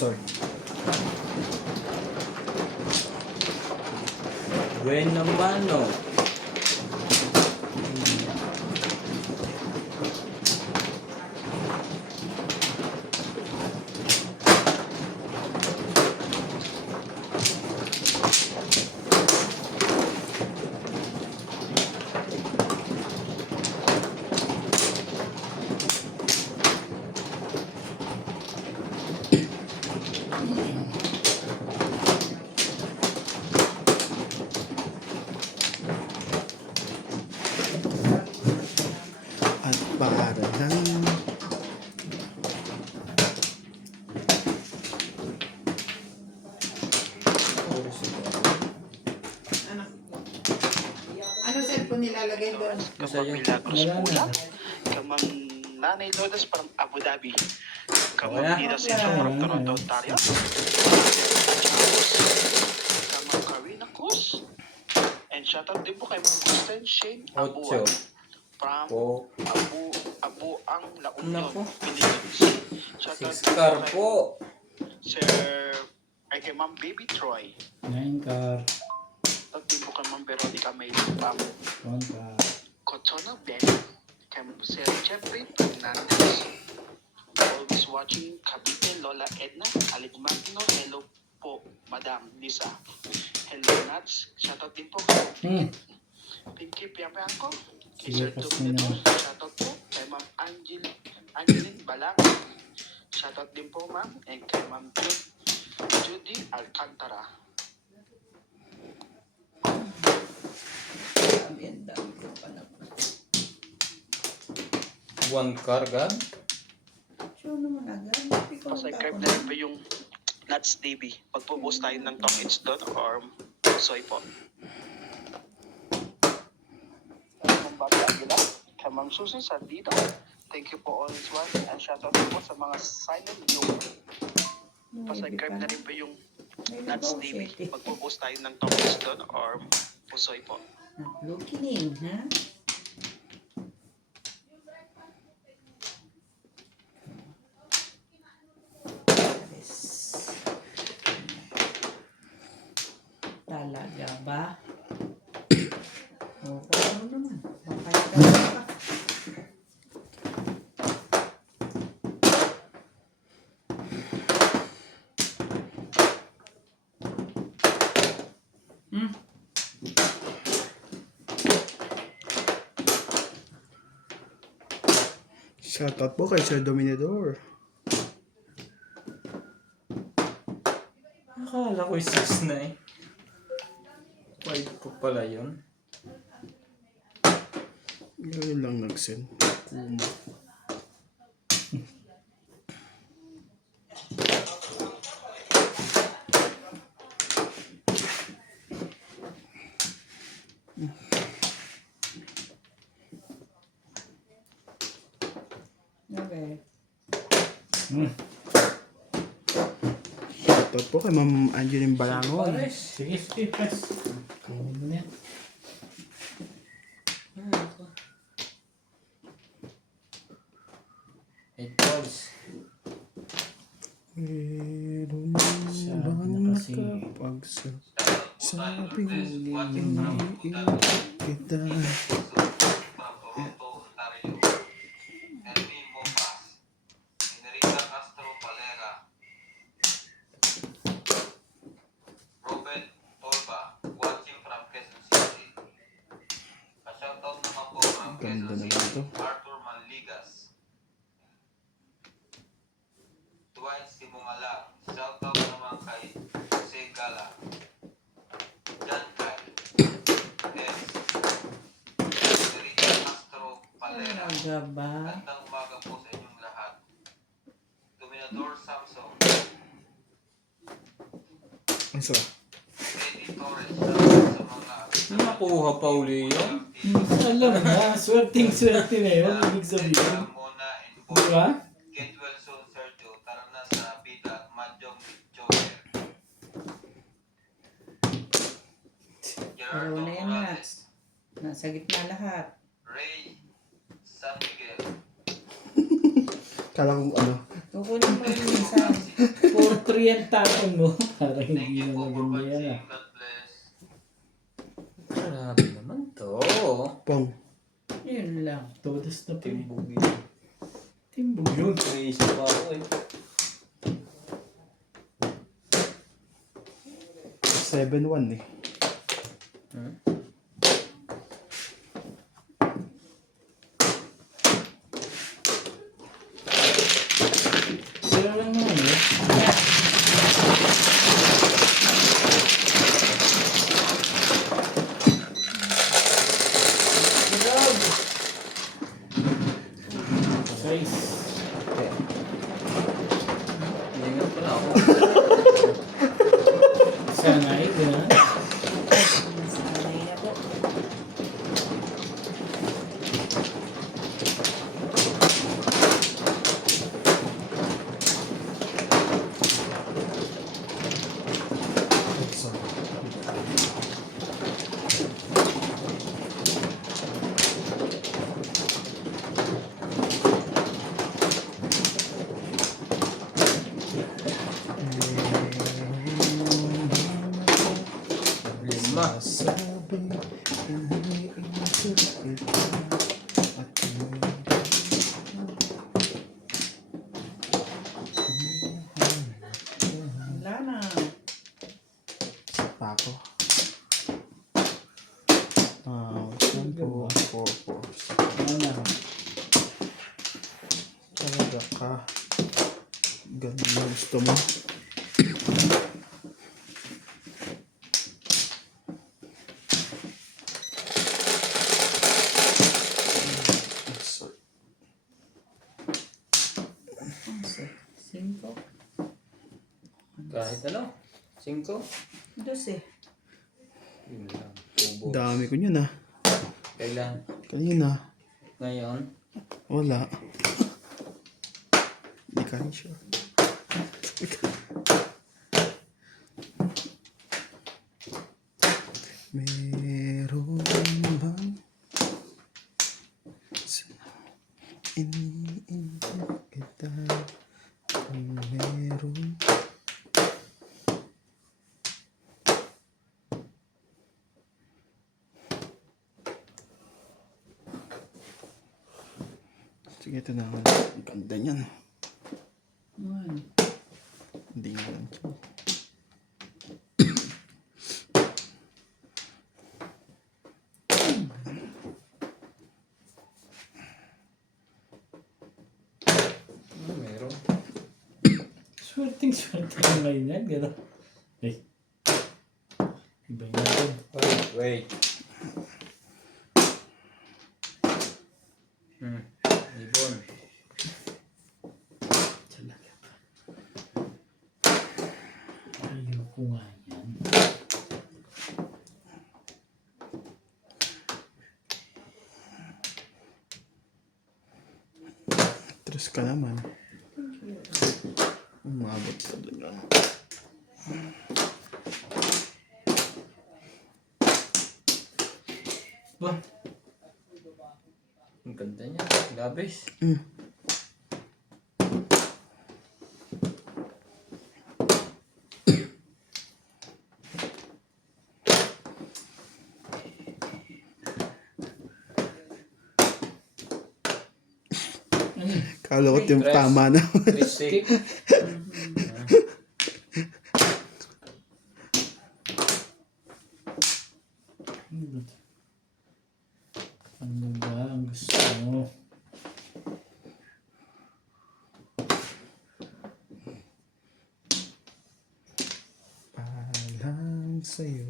sponsor. Bueno mano. At para lang Ano cellphone nilalagay doon? Masaya. Milagros Wala na. Pula, kamang Nanay Lourdes from Abu Dhabi, kamang Wala. Nina Senso from Toronto, Ontario, kamang Karina Cruz, and shoutout din po kay Kristen Shane Ocho. Abuan from Po. Abu ang La Union, Naku. Philippines. Shoutout 6 din car kay po. Sir, ay kay Ma'am Baby Troy. 9 car, Shoutout din po kay Ma'am Veronica May from 1 car. Cotonou Ben, kay Sir Jeffrey Fernandez. Always watching Cavite, Lola Edna, Aligmagno, hello po, Madam Lisa. Hello Nats, shoutout din po kay Pinky Piapianco, kay Sige, Sir pas Dominator, na. shoutout po kay Ma'am Angeline Balang, shoutout din po ma'am, and kay Ma'am Judy Alcantara. Ang dami ko pa na. 1 car God. Sure naman agad. Pasubscribe na rin po yung Nats TV. Magpo-post tayo ng topics doon or soy po. Kay Bobby Aguila, kay Ma'am Susie Sardito. Thank you po always one. And shoutout po sa mga silent viewer. Pasubscribe na rin po yung Nats TV. Magpo-post tayo ng topics doon or pusoy po. Looking, ha? Talaga ba? Oo, ano naman. Makaya ka pa. shoutout po kay Sir Dominador. Akala ko 6 na eh. 5 po pala yun. Ngayon lang nag-send. Okay. Shoutout po kay Ma'am Angeline Balangon. Sige, sige, pas. Kunin mo na yan. Eight balls. Meron Sabi lang na kasi. nakapagsasabi iniibig kita. Toronto, Ontario. Elvin Bombas. Enrica Castro Valera. Robert Torba, watching from Quezon City. Pa-shoutout naman po from Ganda Quezon naman City, ito. Arthur Manligas. Dwight Simungala. Shoutout naman kay Jose Gala. John Kyle. S. Enrica Castro Valera. Talaga ba? Magandang umaga po sa inyong lahat. Dominador Samson, Ang sarap. Eddie Torres, shoutout sa mga Nakuha pa uli yun. Alam na, swerting-swerte na yun. Ibig sabihin. Mona and Di Paul. ba? Get well soon, Sergio. Tara na sa Bida, Mahjong Joker. Dalawa na yan, Nats. Nasa gitna lahat. Ray San Miguel. Kala ko ano. Kukunin mo yung isa. 4-3 ang tapon mo. Parang Thank hindi you na po for maganda yan watching. ah. God bless. Grabe naman to. Pong. Yun lang. Todos na po. Timbog yun. Timbog yun. May isa pa ako eh. 7-1 eh. Hmm? Sila lang naman eh. Size. Hindi pala ako. Sanay, gano'n. Sanay na po. Lima. Sabi, iniisip kita at Wala na. pa ako. Shampoo, 4. Ano na? Talaga ka. Ganun na gusto mo. Cinco. Kahit ano. 5. 12. Yun lang. Tubo. Dami ko yun ah. Kailan? Kanina. Ngayon? Wala. Hindi ka rin sure. Meron bang iniisip kita kung meron sige ito na ang ganda niyan hindi nga lang ito. Meron. Swerte ka ngayon yan, gano'n. Ay. Iba yun natin. Wait. Ibon. Talaga ba? Ayoko nga yan. Tres ka naman. Umabot talaga. Ba? Ang ganda niya. Labis. Ano? Kala ko yung Tres. tama na. 3-6. Ano ba ang gusto mo? Palang sa'yo.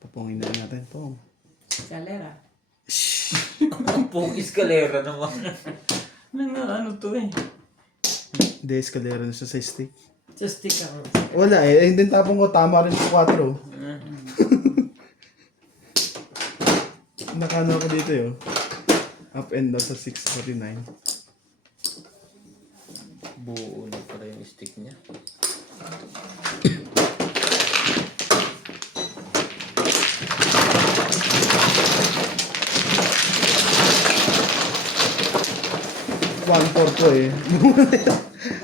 Papungin na natin, Pong. Kalera. Ang pugis kalera naman. Ano to eh. Hindi, eskalera na siya sa stick. Just stick ako. Wala eh. Hindi tapong ko. Tama rin sa 4. Nakano ako dito yun. Up and down sa 649. Buo na pala yung stick niya. 1-4 po eh.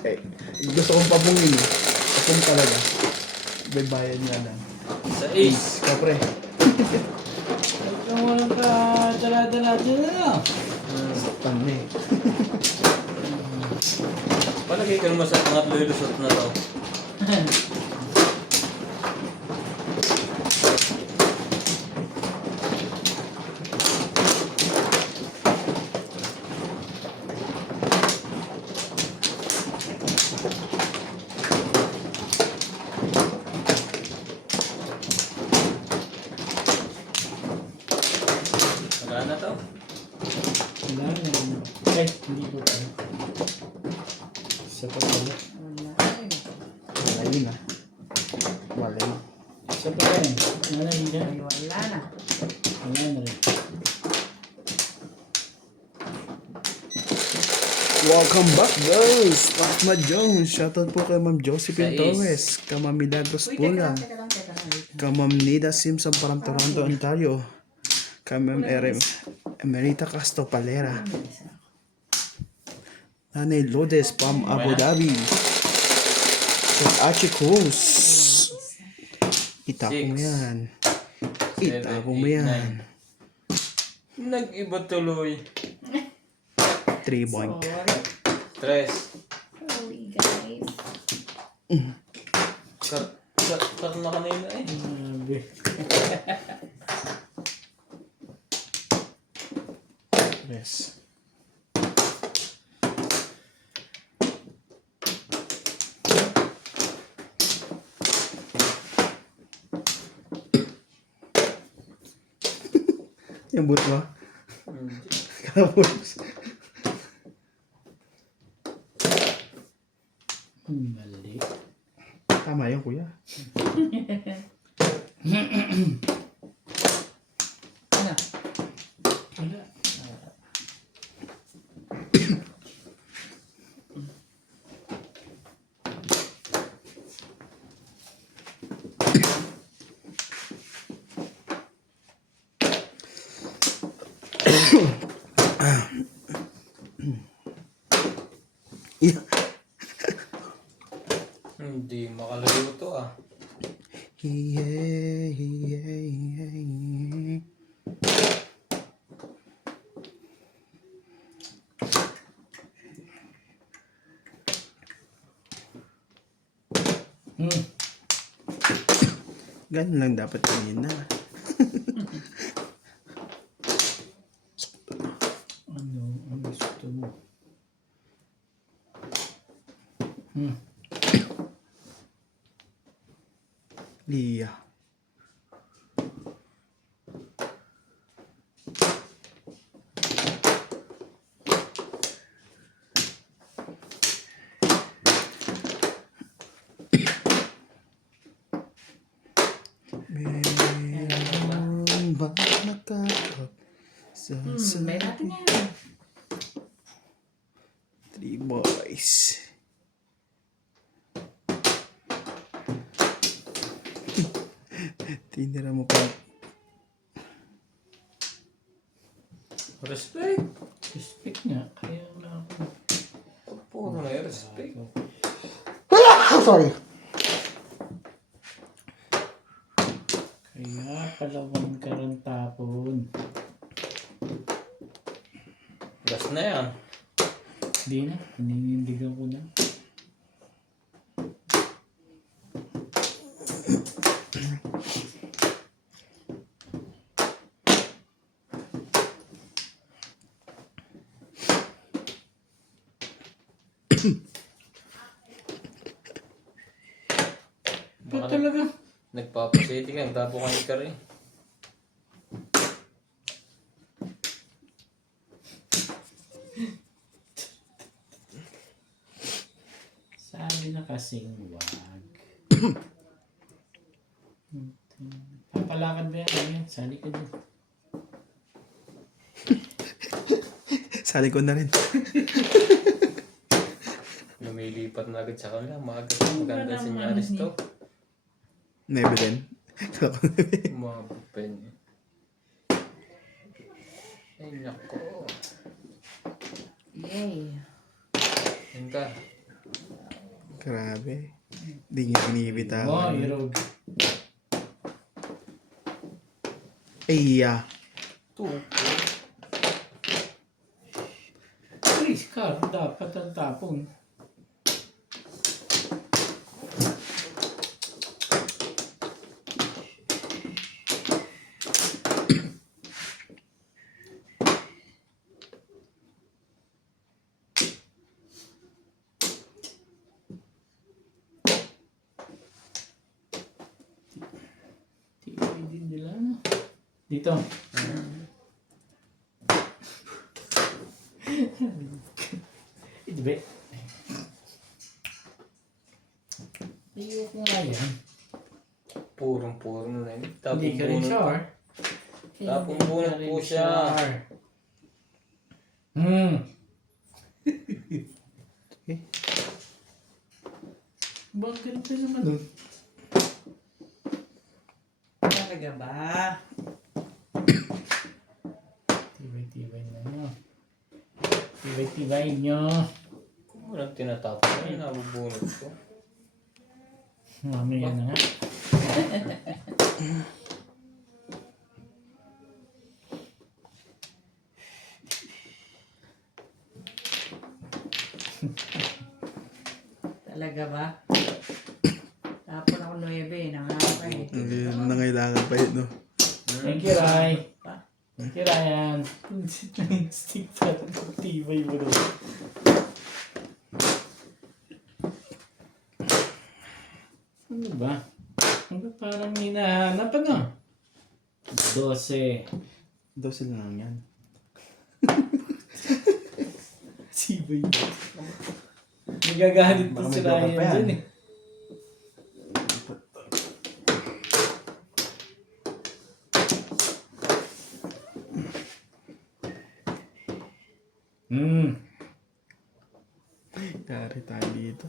Eh, gusto kong papungin eh. Papung talaga. May bayad nga lang. Sa ace. Kapre. Ikaw walang ka dala-dala dyan na. Pan eh. Palagay ka naman sa pangatlo yung lusot na to. Wala na to. Wala na. Ay, hindi ko pa. Isa pa pala. Wala. Malay na. Malay. Isa pa yan. Wala na. Ay, wala na. Wala na rin. Welcome back guys! Ahmad Jones. Shoutout po kay Ma'am Josephine Sa is. Torres. Kay Ma'am Milagros Uy, Pula. teka lang. Wait. Kay Ma'am Nida Simpson from Toronto, Ontario. Kay Ma'am Emerita Castro Palera. Nanay Lodes from Abu Dhabi. Kay Archie Cruz. Itapong mo yan. Itapong mo yan. Nag-iba tuloy. 3 boink. Sorry. Tres. Sorry, guys. Cut na kanina eh. Grabe. Yes. Yung boot mo? Kapos. Mali. Tama yun, kuya. Ano? Wala. Yeah. Hindi makalayo to ah. Yeah. Ganun lang dapat kanina. Ang gusto mo? Lia. Meron ba nakakap sa May natin yan. 3 boys? Tinira mo pa. Respect. Respect nga. Kaya na ako. Puro may respect. Sorry. Kaya palawan ka rin tapon. Last na yan. Hindi na. Hinihindigan ko na. Baka talaga. Nagpapasiti ka, nagtapo ka ka rin. Sabi na kasing wag. Papalakad ba yan? Ayan, sali ka dyan. Sali ko na rin. Lumilipat na agad sa kanila. Maganda sinyaris to. Never din. Mga pen. Ay, nako. Yay. Yan ka. Grabe. Hindi niya Oh, binibitawan. hero. Iya. Chris, card. Dapat ang tapon. Hindi nila, no? Dito. Ito ba? Ayoko nga yan. Purong-puro na yun. Hindi ka rin sure. Tapong Hindi bunot ka rin po siya. sure. Hmm. Okay. Bakit pa naman nun? Talaga ba? Tibay-tibay na nyo. Tibay-tibay nyo. Kung walang tinatapos na yun, nabubunot ko. Mamaya na nga. Talaga ba? Tapon ako 9, nangangapay. Hindi nangailangan pa yun, no? Thank you, Rai. Thank you, Ryan. Stick pa. Tibay mo doon. Ano ba? Ano ba parang hinahanap ano? 12. 12 na lang yan. Tibay. Nagagalit Baka po may si dapat Ryan pa yan. dyan eh. Hmm. Yari tayo dito.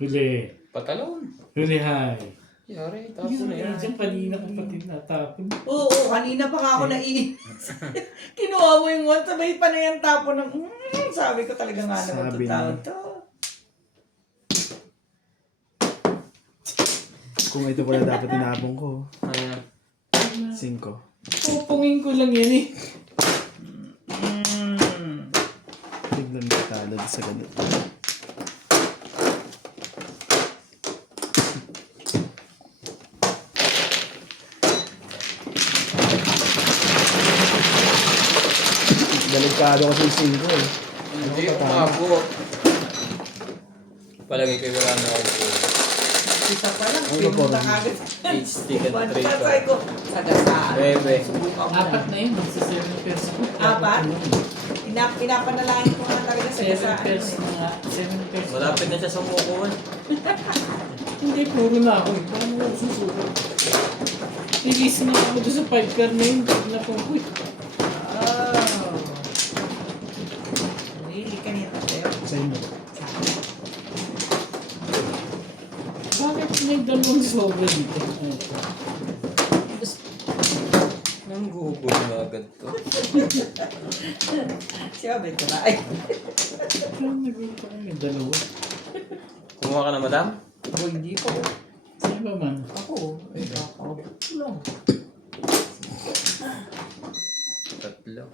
Huli. Patalon. Huli, hi. Yari, tapos na yan. Diyan kanina kapatid natapon. Oo, kanina pa nga ako naiinis. Kinuha mo yung one, sabay pa na yung tapo ng, sabi ko talaga nga naman Sabi to tao niya. to. Kung ito pala dapat tinapong ko. Ayan. 5. Pupungin ko lang yan eh. Biglang natalo sa ganito. Delikado kasi yung 5 eh. Hindi, umabo. Palagay kayo wala na ako po. Isa pa lang, Ano pinunta ba? kagad. Each stick and One tray shot, ka. sabi ko, sagasaan. Bebe. Subukan mo Apat na. na yun, magsa 7 pairs ko. Apat? Pinapanalangin ko nga talaga 7 sagasaan. pairs ko eh. nga. 7 pairs. Malapit na siya sa muko. Hindi, puro na ako eh. Paano ako susuko? Release na ako doon sa 5 pair na yun. Na po ko eh. Oh. Really, kanina tayo. Sa inyo. Bakit may dalawang sobra dito? Nang Google na agad to. Siya ba ito ba? Ay, Parang nagulito ko may dalawa. Kumuha ka na, madam? ako hindi ko. Sino ba man? Ako, ay, ako. Lang. Tatlo.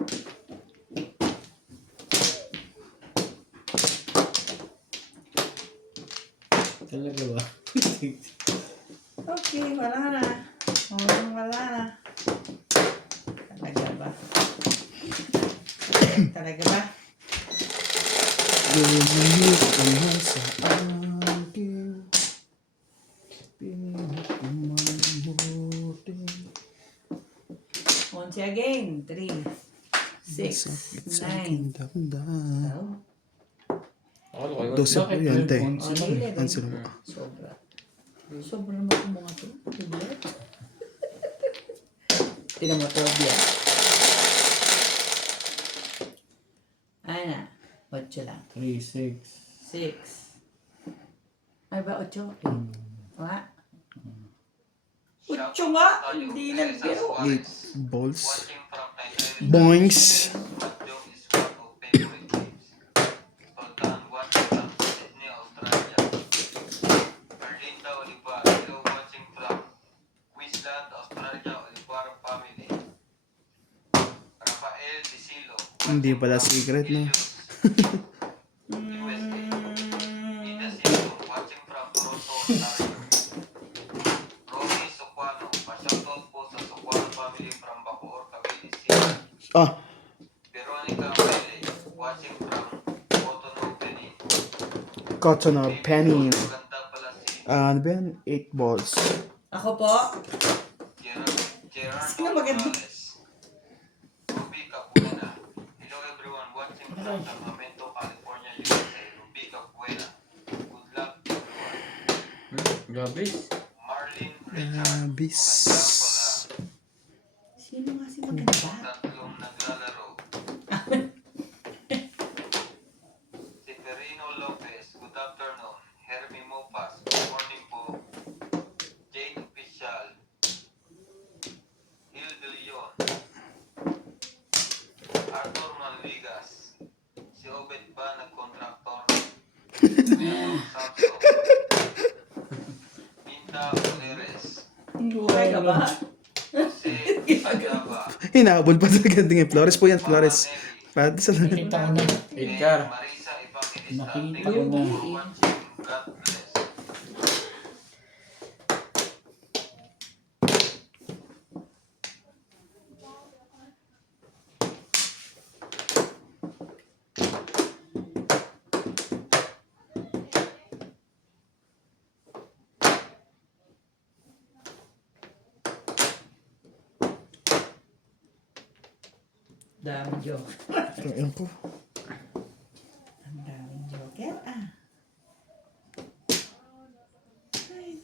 Talaga ba? Okay, wala na. Wala na. Talaga ba? Talaga ba? Lumihit ka na sa akin. Pinagmamamuti. Once again. 3, 6, Sakit sa 9. aking damdam. Oh, Ako, kayo. 12 po yan, te. Bakit oh, really? Ang sino mo? Sobra. Sobra naman kung mga to. Diba? Tinan mo, 12 yan. Ay na. 8 lang. 3, 6. 6. Ay ba, 8? Wa? 8 nga! Hindi nagbiro. 8 balls. Watching from Nigeria. Boings. Mahjong is one of favorite games. Sultan watching from Hindi pala secret, no? Ida Sito, watching from Toronto, Ontario. Romy Soquano, pa-shoutout po sa Soquano family from Bacoor, Cavite City. Ah, Veronica Mele, watching from Cotonou, Benin. cotton or penny. Maganda pala si Ano ba yan? 8 balls. Ako po. Gerardo Sino maganda? Morales. Ruby Capuena. Hello everyone watching from Sacramento, California, USA. Ruby Capuena. Good luck everyone. Grabe. Marlene Richard. Bis. Maganda pala. Sino nga si maganda? Tatlong naglalaro. Si Perino Lopez. Good afternoon. Hermie Mopas. Good morning po. Jane Official. Hill De Leon. Arthur Manligas. Si Obed ba nag-contractor? Samso. Minda Oleres. Buhay ka ba? Si Adaba. Hinahabol pa talaga din yung Flores po yan, Flores. Pati sa Nakita ko na. Edgar. Marisa Evangelista. Nakita Thank ko you na. for watching. God bless. Daming joke. Ayun po. Ang daming joker ah. Ay,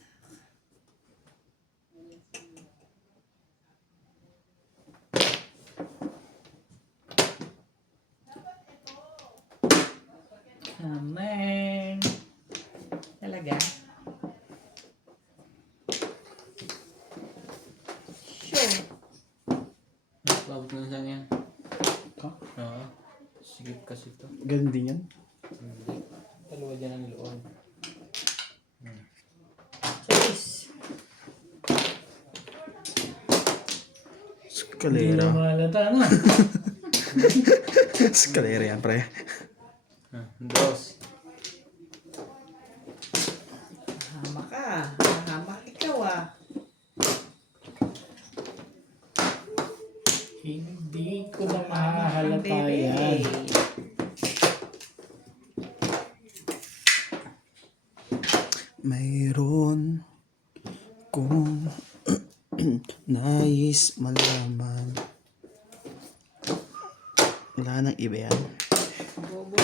Amen. Talaga? Sure. Babot na lang yan. Ha? Oo. Sigit kasi to. Ganun din yan. Hindi. Dalawa dyan ang loob. Cheers. Hindi na Skalera. mahalata na. Skalera yan, pre. Dos. Hama ka. Hama ikaw ah. Hindi ko na mahalata Ang bebe. yan. Mayroon kong nais malaman. Wala nang iba yan. Bobo.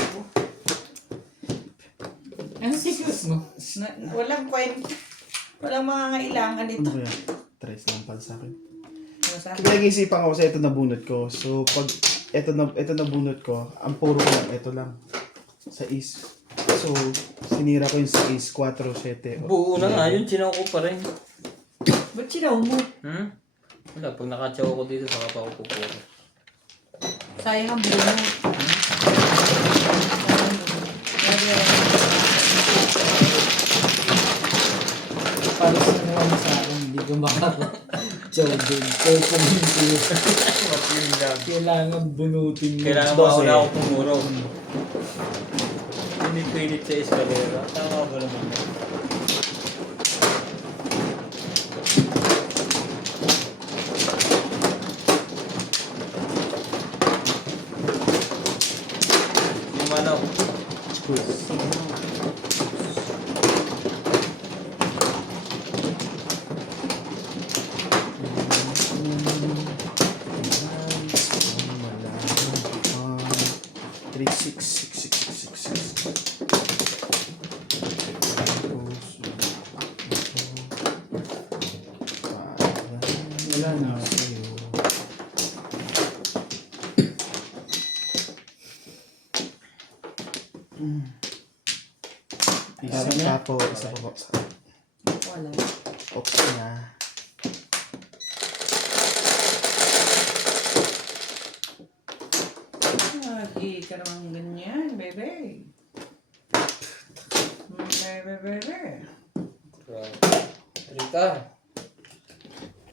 Ano secret mo? Walang kwento. Walang mga kailangan Ano ito. kaya? Tres lang pala sa akin. Ano sa akin? Pinag-isipan ko kasi ito nabunot ko. So, pag ito nabunot ko, ang puro ko lang, ito lang. Sa is. So, sinira ko yung sa is 4, 7. Buo na nga yun. Sinaw ko pa rin. Ba't sinaw mo? Wala. Pag nakatsaw ko dito, saka pa ako pupuro. Sayang ang buno. Para sa naman sa akin, hindi ko makaka-job din. Kaya kuminti. Kailangan bunutin mo. Kailangan Dos, mauna eh. ako pumuro. Pinit sa eskalera. Tama ba naman? Yung manok. Three, six, six, six, six, six, six. Wala na. Isa pa po. Wala. Oops na. Lagi ka naman ganyan, bebe. Bebe. Trika.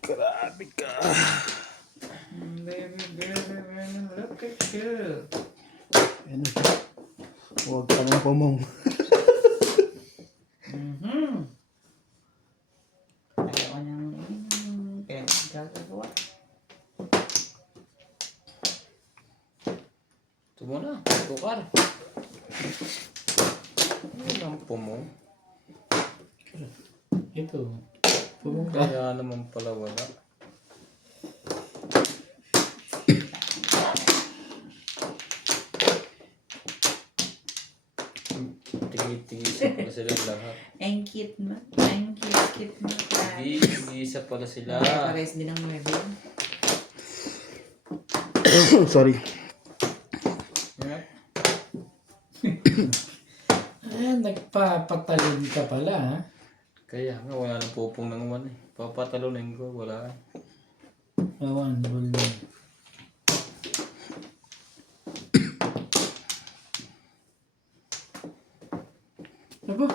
Grabe ka. Baby girl, look at you. Ano? Huwag ka nang pumong. Ayaw niyang kaya gagawa. Ito mo na, tukar. Ano lang po mo? Ito. Pumunta. Kaya naman pala wala. Tigi-tigisa pala sila lahat. Ang cute mo. Ang cute mo. Tigi-tigisa pala sila. Pares din ang 9. Sorry. Yeah. Nagpapatalon ka pala, ha? Kaya nga wala nang pupong ng one eh. Papatalunin ko, wala eh. Awan, bol na. Aba,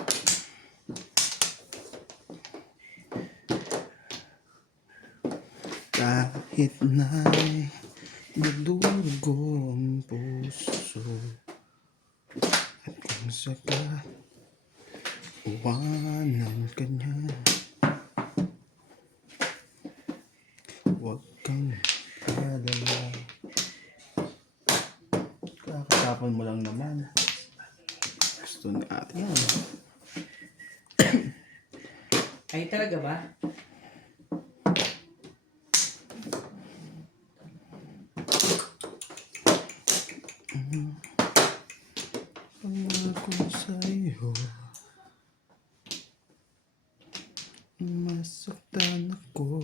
Kahit na'y magdurugo ang puso at kung saka iwanan ka niya, huwag kang alala. Kakatapon mo lang naman. Gusto natin yan. Ay talaga ba? Pangako sa'yo, masaktan ako.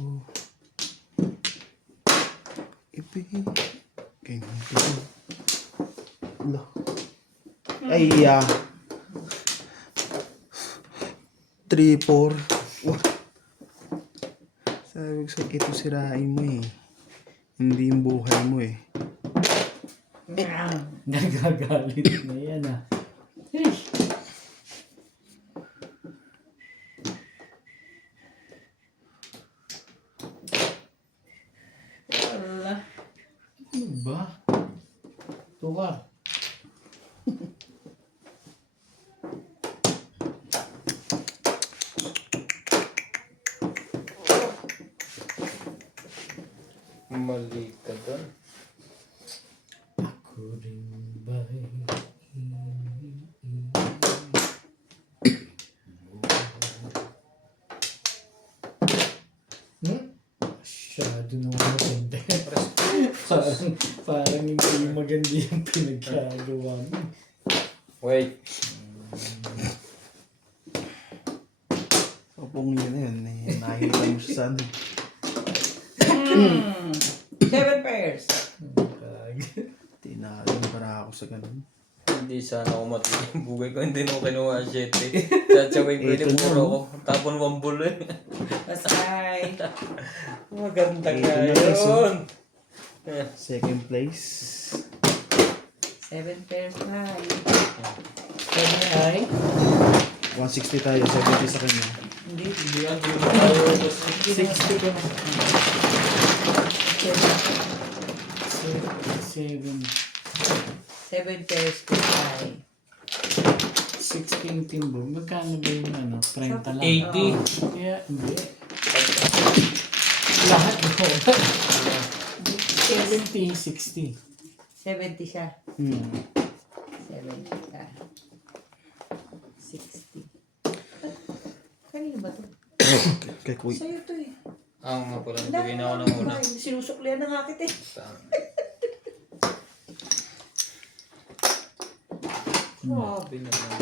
Ibigin ko. Ala. Ay, 3-4. Sabi ko sa'yo, ito sirain mo eh. Hindi yung buhay mo eh. nagagalit na yan, ha? Eh, Wala. ano ba? Tukar. Mali ka doon. Ako rin ba'y masyado na maganda. parang hindi maganda yung pinagkagawa mo. Wait. Kapong yun na yun eh. Nakita mo siya sa ano. 7 pairs. Tinalo para ako sa ganun. Hindi sana ako matiling bugay ko. Hindi mo kinuha 7. Tatsawin ko Ito yung puro na, ko. Tapon 1 bull eh. Pasay. Maganda Ito nga na, guys, oh. yun. Second place. 7 pairs na. Kanya ay 160 tayo, 70 sa kanya. Hindi. Hindi yan. Hindi mo tayo. 60 ko na. 7 pairs ko tayo. 16 timbog. Magkano ba yung ano? 30 lang. 80. Kaya hindi. Lahat mo. 70, 60. 70 siya. 70 ka. 60. Kanino ba to? Kay Kuy. Sa'yo to eh. Nga pala. Nagbigay na ako ng una. Ay, sinusuklian na nga kita eh. Grabe naman.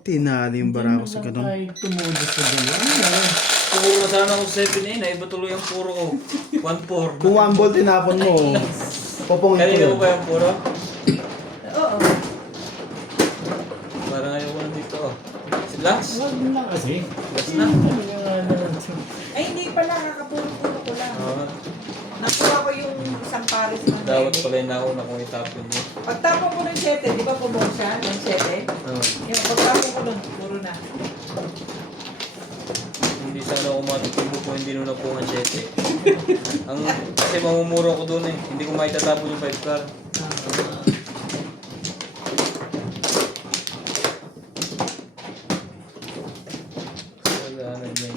Tinalo yung bara ako sa ganun. Ay, tumudo sa ganun. Puro na sana ako 7 eh. Naiba tuloy ang puro ko. 1-4. Kung 1 ball tinapon mo, popongin ko Kanina yun. mo ba yung puro? Oo. Parang ayaw ko na dito. Si Last? Wag mo na kasi. Last na. Talaga nga naman ito. Ay, hindi pala. Kakapuro-puro ko lang. Ah, Nakuha ko yung isang pares ng dapat bebe. pala yung nauna kong itapon niya. Pagtapon ko ng 7, di ba pumong siya ng 7? Oh. Yung pagtapon ko nun, puro na. Hindi Hindi sana ako matitibo kung hindi nung nakuha 7. Kasi mamumuro ko doon eh. Hindi ko maitatapon yung 5 car. Wala na yan.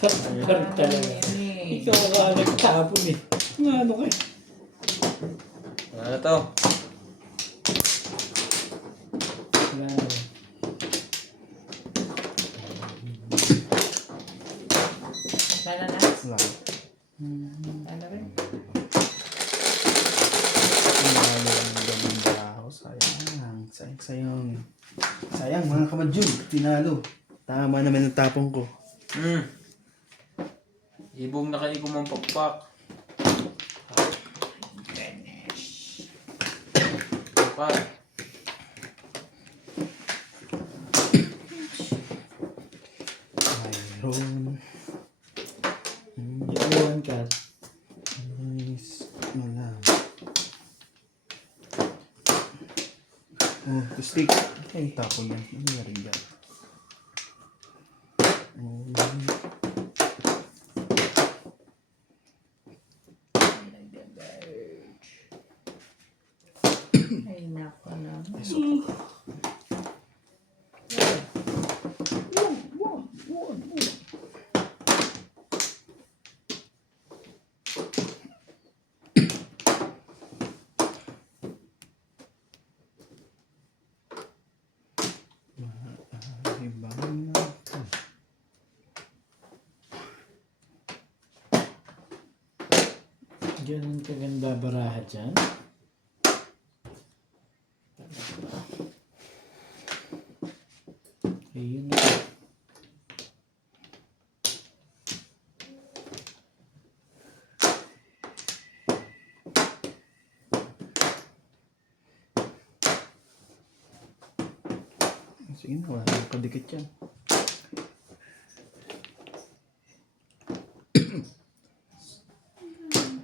Tapar talaga. Ikaw nga nagtapon eh. Nga ano kayo? Wala na to. Wala. Wala na? Wala. Wala rin. Tinalo ang gawing baho. Sayang. Sayang. Sayang mga kamadjun. Tinalo. Tama naman ang tapong ko. Ibong na kayo kumampak-pak. Pak. Mayroon. Iwan ka. Nice. Wala. Oh, to stick. Ay, tapo yan. Ano nangyari dyan? Oh, Ay, nako na. ibang natin. Ganun kaganda baraha dyan. Ayun na. Sige na, wala nang padikit yan.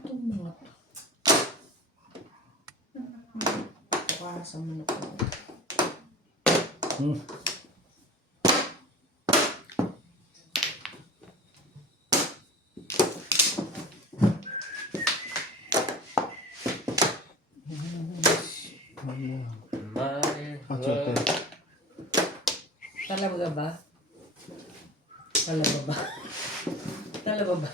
Tumot. Bukasan mo na po. Wala. Ah, super. Talaga ba? Talaga ba? Talaga ba?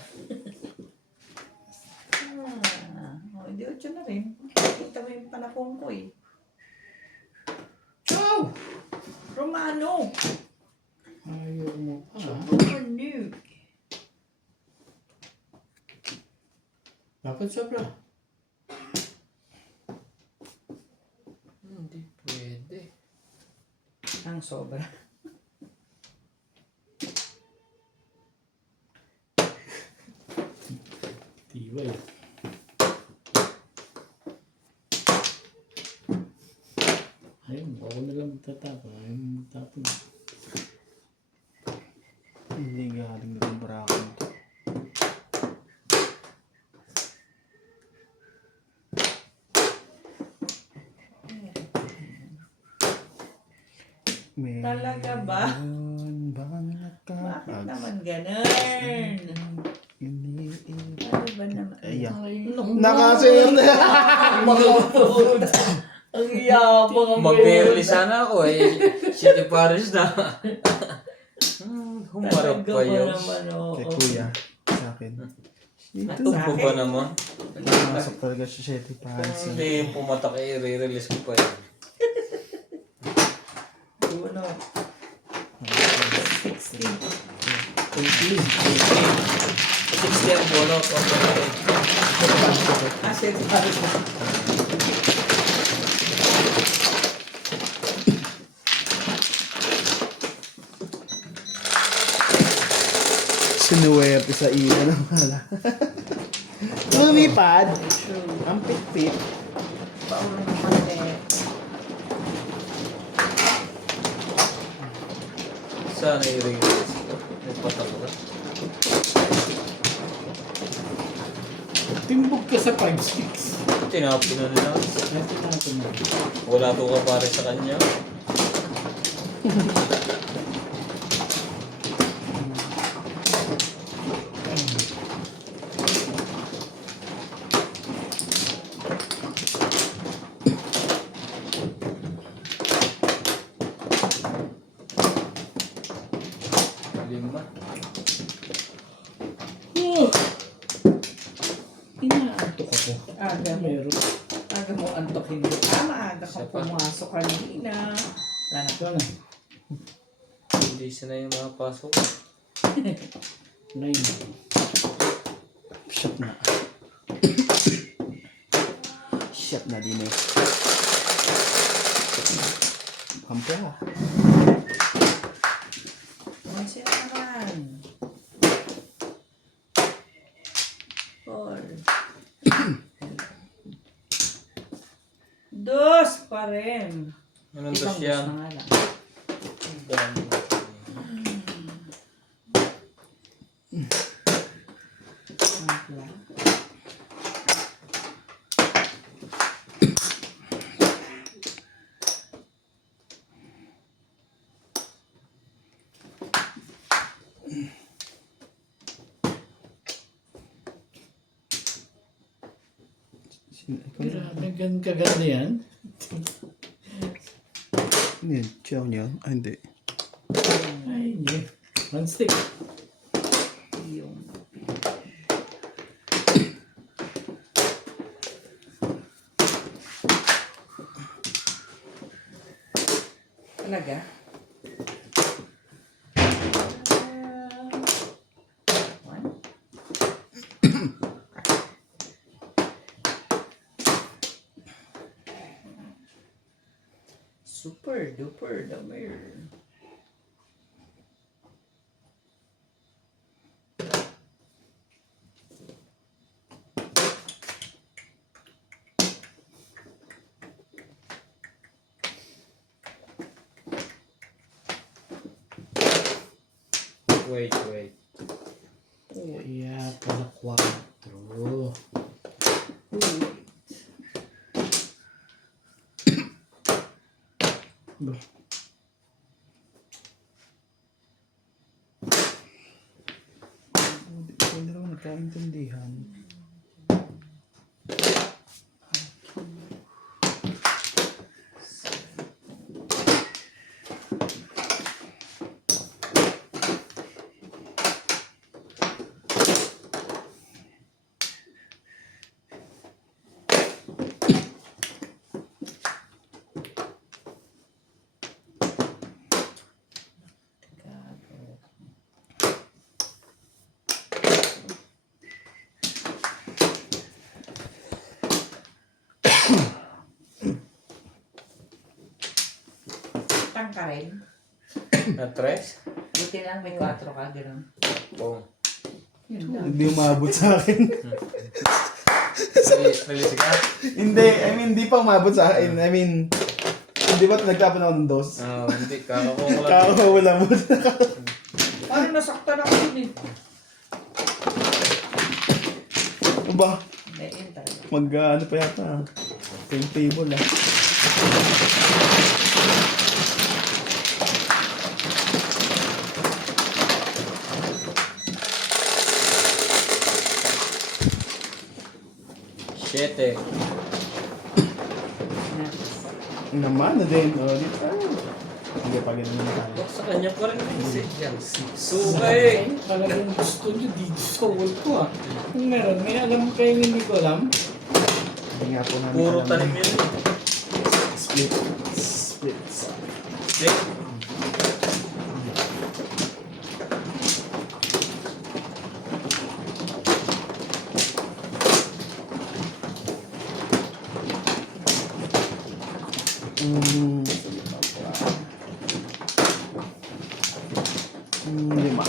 Oh, hindi 8 na rin. Kita mo yung panapong ko eh. Ciao! Romano! Ayaw mo pa. Romano! Bakit sobra? Hindi pwede. Ang sobra. Tiway. Ayun, ako na lang magtatapon. Ayaw mo magtapon. Hindi galing na ng barakon to. Talaga ba? Meron bang Bakit nakapag- naman ganun? Ano ba naman? Ayan. Nung Nakasir na yan! ang yabang ang Mag-early sana ako eh. City Paris na. Humarap pa yun. Kay kuya. Sa akin. Dito Tumpo na. ba naman? Pumasok talaga siya 7 pounds. Hindi yung pumatak eh. Re-release ko pa yun. Ano? 60. 60 ang bono. Ah, 7. Sinuwerte sa ina ng hala. Lumipad. Ang pit-pit. Paulo naman eh. Sana i-release ko. May patak ka. Timbog ka sa 5-6. Tinapon na nila. Ito na ito na. Wala to ka pare sa kanya. 5. Inaantok ako. Aga mo. Meron. Aga mo antokin mo. Maaga kang Isa pa. pumasok kanina. Wala na. Ito na. Hindi sila yung makapasok. 9. Shot na. Shot na din eh. Kampla. Masya naman. Four. Dos pa rin. Anong Isang dos yan? dos na nga lang. Ang dami. Wala. Grabe, gan kaganda yan. Ano yun? Chow niya? Ah, hindi. Ay, hindi. One stick. Yung talaga? One? Super duper duper. Wait. Kaya pala 4. Ba? Hindi naman nagkaintindihan. Tang ka rin. Na 3? Buti lang may 4 ka, gano'n. Oo. Yun lang. Hindi umabot sa akin. Release ka? Hindi, I mean, hindi pa umabot sa akin. I mean, hindi ba nagtapon ako ng dos? Oo, hindi. Kakakuha ko lang. Kakawala mo. Parang nasaktan ako yun eh. Ano ba? Hindi, yun talaga. Ano pa yata. Table ah. Siyete. Naman na din. O, di tayo. Hindi pa ganun naman tayo. Sa kanya pa rin kasi. Sukay. Talagang gusto nyo dito sa wall ko ah. Kung meron, may alam kayo hindi ko alam. Hindi nga po namin Puro alam. tanim yun. Split. Split. Split. Lima.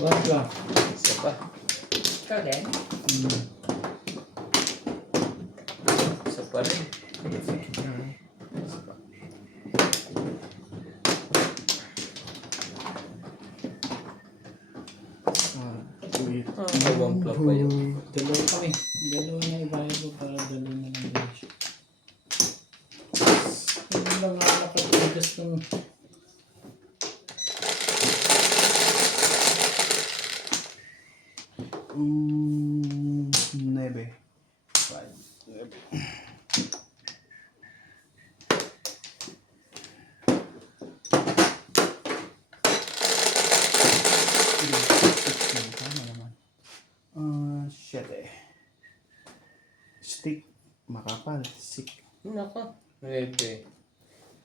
Wag ka. Isa pa. Ikaw din? Isa pa rin. Wait. Dalawang plug pa yun. Dalawa kami. Dalawa na ibayad ko para dalawa na lang din siya. Hindi lang nga nakatigas ng... Nebe. 5. makapal. Sick. Naka. Maybe.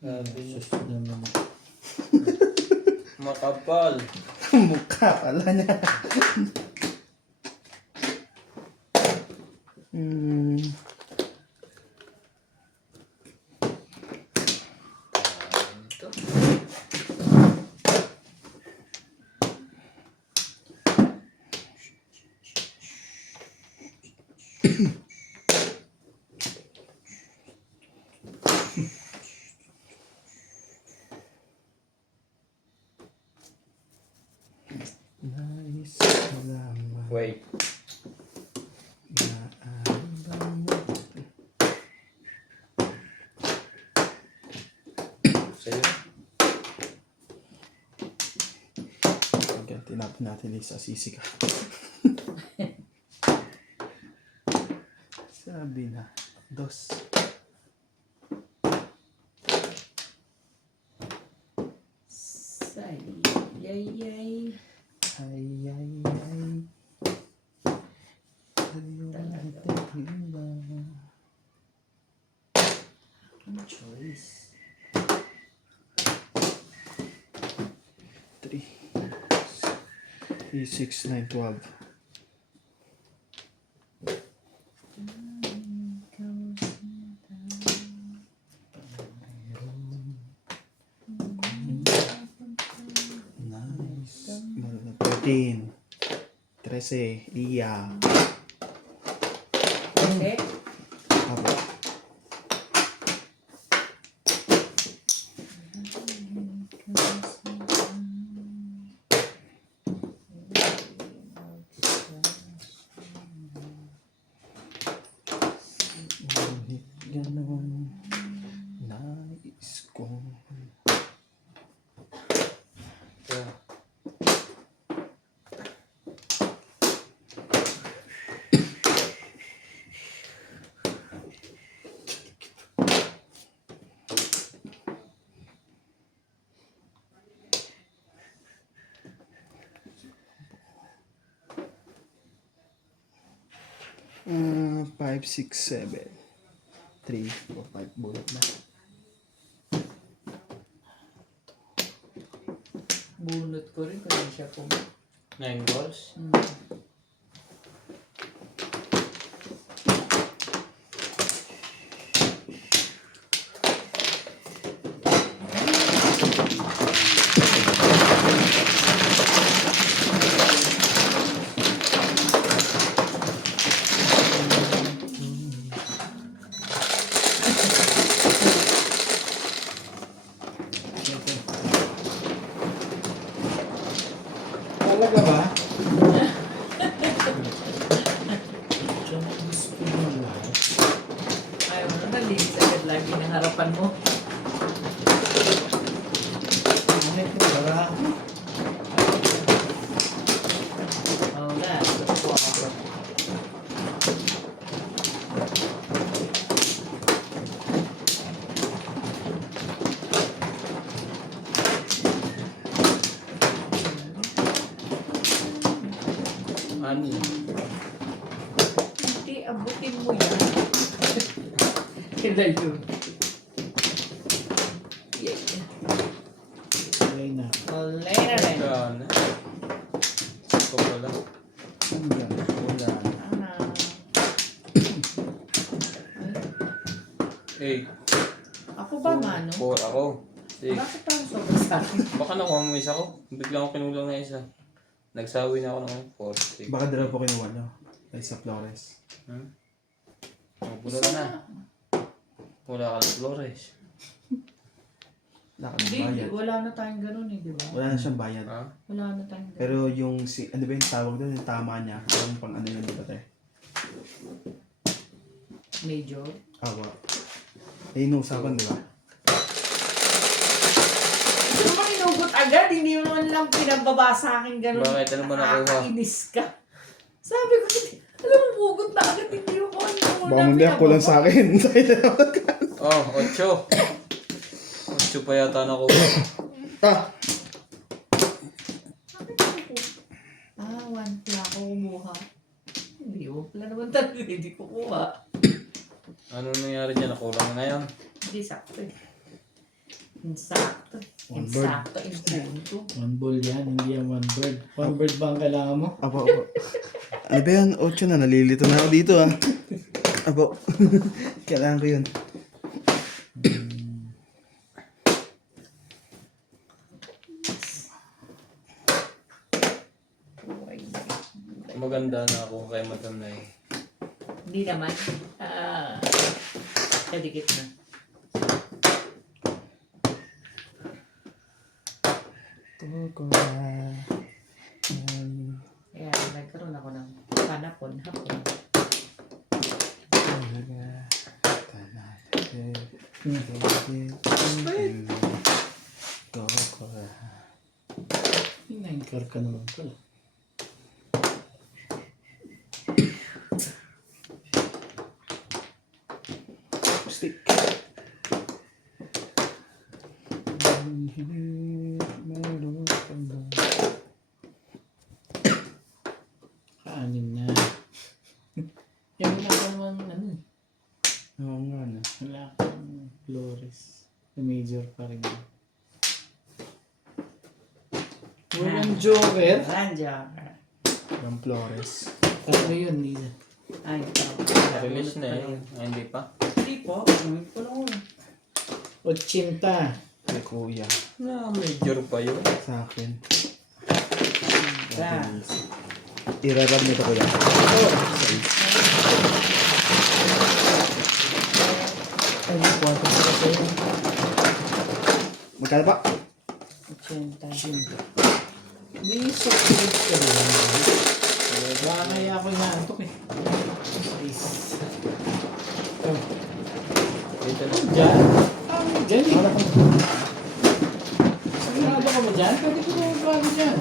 Sabi niya. Sus naman. Makapal. Mukha pala niya. Ito. Nice. Salamat. Wait. Sa'yo. Hanggang tinapon natin sa sisi ka. Sabi na. Dos. Say, yay, yay. Ay, ay, ay. Ang choice. 3, 6, 9, 12. Nice. 13. 13. Iya. Okay. Apo. Ngunit ganun, nais ko. Yeah. Ah, 5, 6, 7. 3, 4, 5. Bulot na. Bunot ko rin kung siya po. 9 balls. Talaga ba? Ayaw mo na, nalinis agad lagi ng harapan mo. Oo na, ito ako. Ani. Hindi, abutin mo yan. Kailan yun? Yeah. Wala na. Malay na rin. Gana. Ito pala. Hanggang wala. Ano? 8. Ako ba, Mano? 4 ako. 6. Bakit parang sobrang sa akin? Baka nakuha mo isa ko. Bigla ko kinulang na isa. Nagsawi na ako ng 4, 6. Baka dalawa po kinuha nyo. Kay sa Flores. Wala ka na. Wala ka ng Flores. Wala ka ng Hindi, bayad. wala na tayong ganun eh, di ba? Wala na siyang bayad. Ha? Wala na tayong ganun. Pero yung, ano ba yung tawag doon? Yung tama niya. Alam pang ano yun, di ba tayo? Major? Awa. Eh, inuusapan, di ba? Ano ba inugot agad? Hindi mo man lang pinababa sa akin ganun. Bakit? Ano ba nakuha? Nakakainis ka. Sabi ko, alam mo, hugot na agad. Hindi mo man Baka hindi kulang sa akin. Oh, 8. 8 pa yata nakuha. Ah! one pla ako kumuha. Hindi, one pla naman talaga. Hindi ko kuha. Ano nangyari dyan? Nakulang na ngayon. Hindi sakto eh. Insakto. One bird. Insakto. Inpunto. One ball yan, hindi yan one bird. One bird ba ang kailangan mo? Apo. Ano ba yan? 8 na. Nalilito na ako dito ah. Apo. Kailangan ko yun. Maganda na ako kay Madam na eh. Hindi naman. Kadikit na. Kaya nagkaroon ako ng panapon hapon. Hinahinkar ka naman pala. Stick. Kaanin na. Yan wala ka naman ano eh. Oo nga na. Wala kang Flores. Major pa rin. Walang Joker. Ranja. Yung Flores. Ano yun, Lisa? Ay, Release na eh. Ay, hindi pa. Hindi po. Hindi po lang. 80. Kay Kuya. Na, major pa yun. Sa akin. Ra. Irarab nito Kuya. Ay, kwarto pa sa iyo. Magkano pa? 80. May susunod ka rin. Baka kaya ako inaantok eh. Please. Oh, Dito na. dyan. Dyan eh. Sigurado ka ba dyan? Pwede ko naman bago dyan.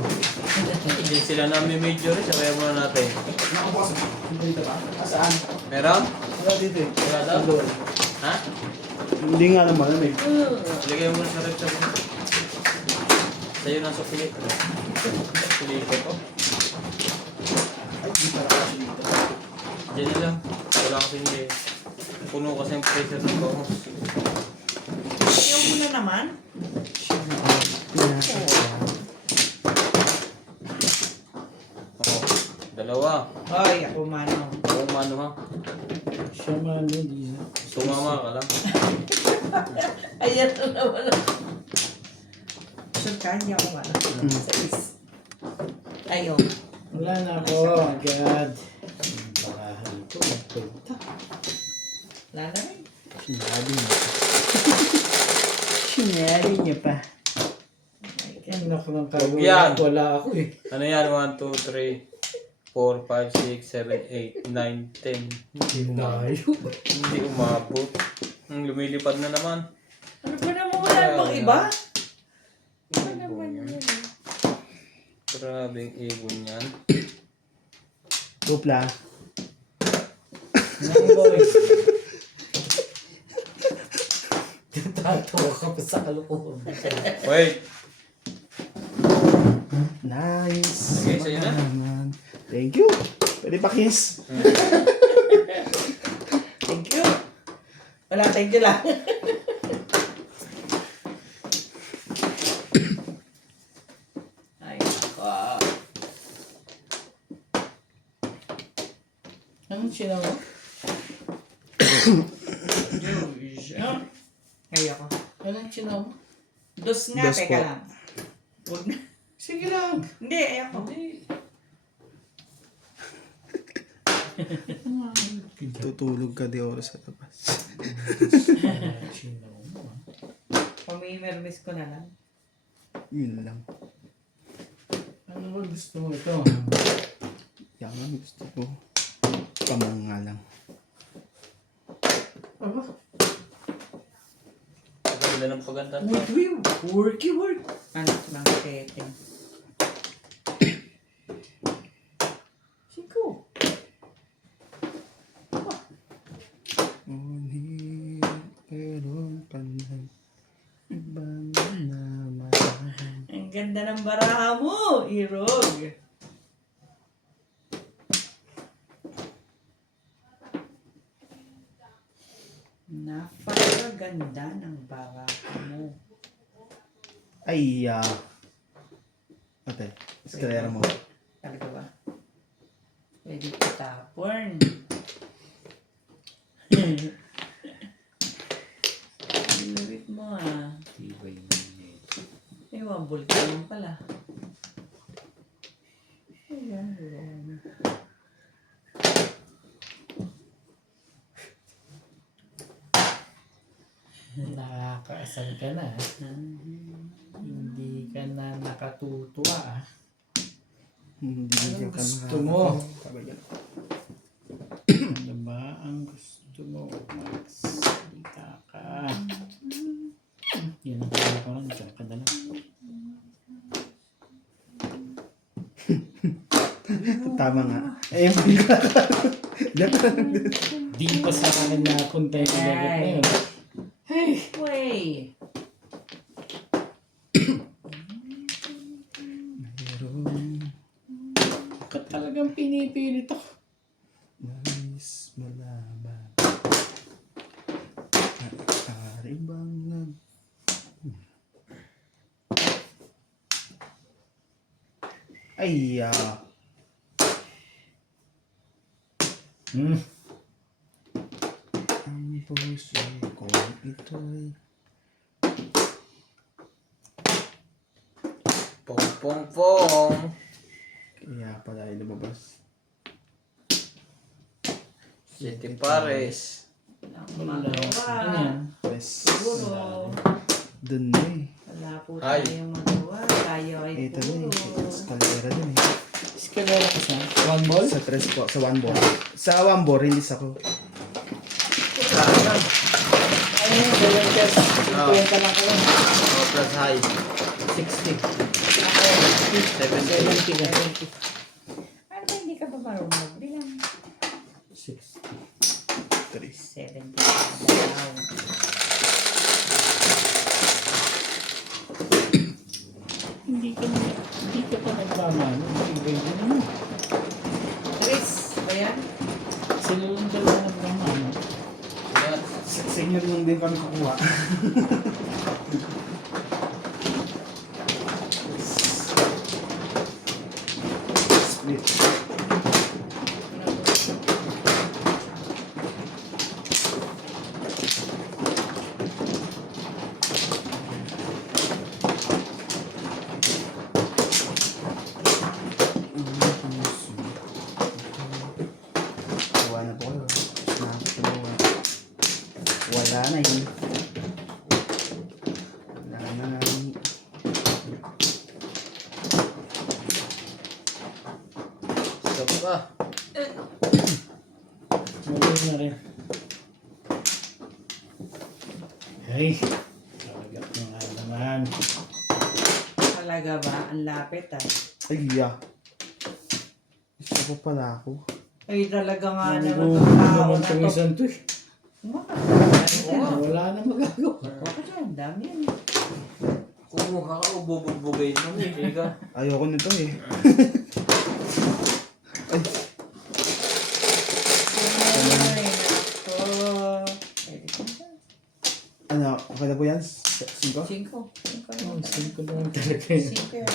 Hindi sila namin major eh. Sabaya muna natin. Nakabukas. Dito ba? Saan? Meron? Wala dito eh. Wala daw? Ha? Hindi nga naman. May Ilagay mo sa rep sa dito. Sa'yo na sukli. Sukli ko. Diyan na lang. Wala kasi hindi. Puno kasi ang pressure ng bangos. Ayaw mo na naman. Oo. Dalawa. Ay, ako mano. Oo, mano ha. Siya man yun, Lisa. Sumama ka lang. Ayan na naman. Sure ka, hindi ako mano. Sa is. Ayaw. Wala na ako. Agad. Bahay ko. Magpunta. Wala na rin. sinabi niya. Sinabi niya pa. Oh my Ang naku ng Huwag yan. wala ako eh. Ano yan? 1, 2, 3, 4, 5, 6, 7, 8, 9, 10. Hindi umabot. Layo. Hindi umabot. Lumilipad na naman. Ano ba naman wala bang iba? Ano naman Ibon yan. yun? Grabing ibon yan. Dupla. Naku boy. Tatawa ka pa sa kalukuhan. Wait! Nice. Okay, sa'yo na? Naman. Thank you. Pwede pa kiss. Thank you. Wala, thank you lang. Ay, ako. Anong sinawa? Ay, ako. Anong sinawa? Dos nga, Dos teka po. lang. Huwag na. Sige lang. Hindi, ayoko. Tutulog ka di oras sa labas. Pamimermis ko na lang. Yun lang. Ano ba gusto mo ito? Yan ang gusto ko. Pamanga lang. Aba, Paganda ng paganda. worky work. Anak ng setting. Siko. Ngunit pero panay ibang naman. Ang ganda ng baraha mo, Irog. Napakaganda ng barako mo. Ay, ate, eskalera mo. Talaga ba? Pwede itapon. Lulubit mo ah. Tibay Ewan, bulkan pala. Ayan, ayan. Nakakaasal ka na. Hindi ka na nakatutuwa. Hindi Anong ka gusto mo? Sabi yan. Ano ba ang gusto mo? Magsalita ka. Yan ang kaya ko lang. Diyan ka na lang. Tama nga. Eh, diyan ka lang. Di pa sa akin napunta yung lagot na yun. Way! Meron Ba't talagang pinipilit ako? nais malaman. Maaari bang Ay, ang puso ko ito'y Pong pong pong. kaya pala ay lumabas. City Pares. Wala. Ano Magawa. yan? Yes. Siguro. Dun na eh. Wala po Ay. tayong magawa. Tayo ay Ito na eh. puro. Eskalera din eh. Eskalera ka sa one ball? Sa tres po. Sa one ball. Sa one ball, release ako. Sayang. Ano yung ganyan test? Ah. 50 lang ka lang. Oh, plus high. 60. 70. 70 ka. Ano ba hindi ka ba marunong magbilang? 60. 70 daw. Hindi ka pa nagmamano. Ibay din mo. Chris, ba yan? Sila lang dalawa nagmamano. Yan. Senior lang din kami kukuha. Split. Gawa na po kayo. Nakakatawa. Wala na yun. Wala na. Stop ka. Mali na rin. Ay, talagat mo nga naman. Talaga ba? Ang lapit ah. Ay, Isa pa pala ako. Ay, talaga nga naman Nagugulo ang tao naman na itong to. isang to eh. Wala na magagawa. Baka dyan, dami yan. Kumuha ka o bubugbugay mo. Hindi ka. Ayoko nito eh. Ay, Ay, nako. Pwede ko ba? ano, okay na po yan? 5? 5. 5 Oh, lang. 5 naman talaga yun. 5 yan.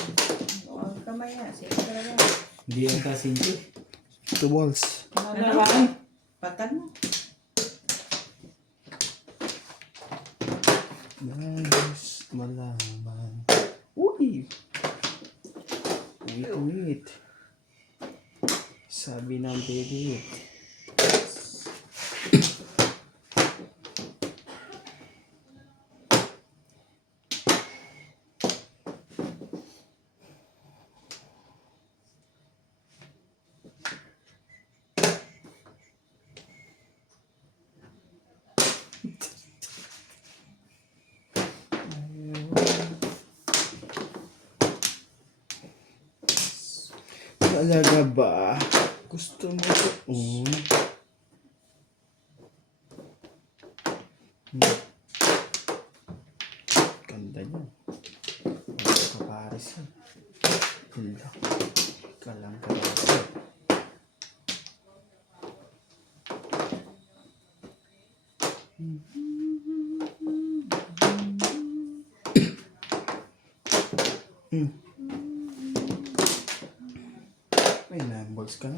Huwag kamay na. 5 talaga. Hindi yan ka 5. 2 balls. Ano? Patan mo. Nais malaman. Uy! Wait. Sabi ng baby. Talaga ba? Gusto mo ito? Ganda niya. Wala ka pares yan. Hala. Kalang karasa. ka na.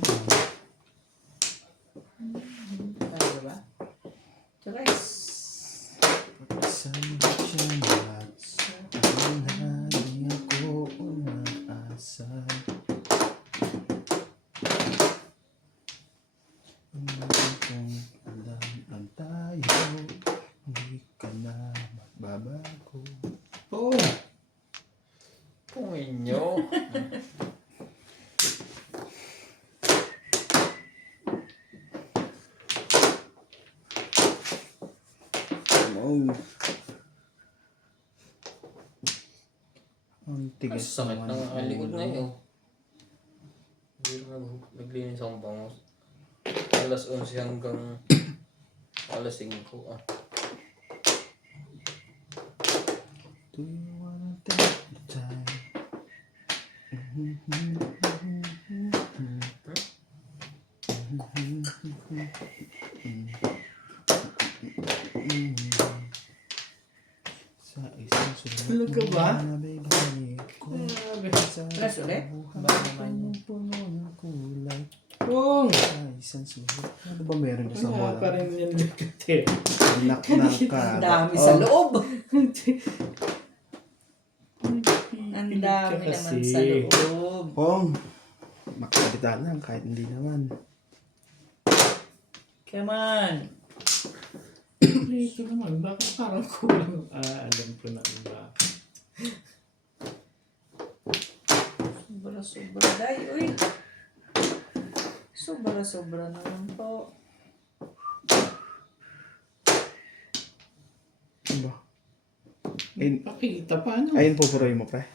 Ano ba? Tsaka Kasama siya lahat sa kanila, di ako umaasa. Hindi kong alam ang tayo, hindi ka na magbabago. Oo. Kung inyo. Oh. Ang Ang tigas sakit naman ng ang likod ulo. ngayon. Hindi naman naglinis akong bangos. Alas 11 hanggang alas 5. Ah. Do you wanna take the time? Sa isang sulit Tulog ka ba? na babalik ko sa Plus ulit? buhay Ba naman yun? puno ng kulay. Pong! Sa isang sulit. Ano ba meron sa Wala pa bola? rin yung likate. Anak ng ka. Ang dami sa loob. Ang Pilit dami ka naman kasi. sa loob. Pong, makakabita lang kahit hindi naman. Come on. Ito naman, bakit parang kulang? Alam ko na ba. Sobra-sobra. Day, uy. Sobra-sobra naman po. Ano ba? Ayun, Pakita pa, ano? ayun pupuroy mo pre.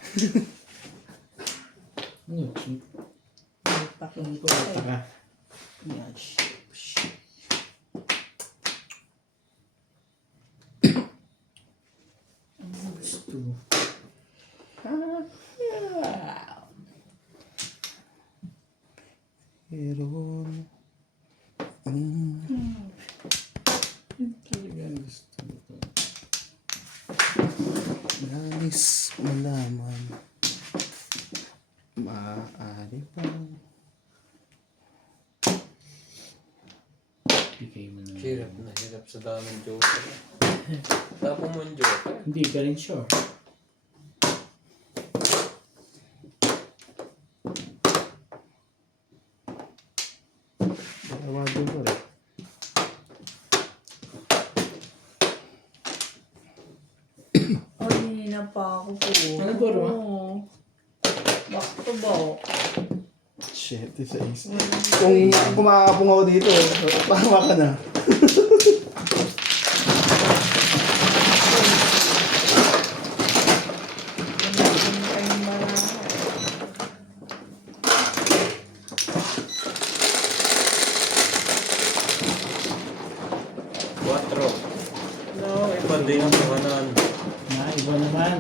Ano? Pakita Pakita ka. Yan. Gusto. Pero, Talagang gusto mo to. nais malaman. Maaari bang Bigay mo na. Hirap na hirap sa daming joker. Tapos mo yung joker. Hindi ka rin sure. tawagin ko rin? Ay, na pa ako po. Ano po, Roma? Back to back. Shit, isa is. Kung kumakapong ako dito, tama ka na. Kayong marami. Quattro. No, iba din ang pangalan. Na, iba naman.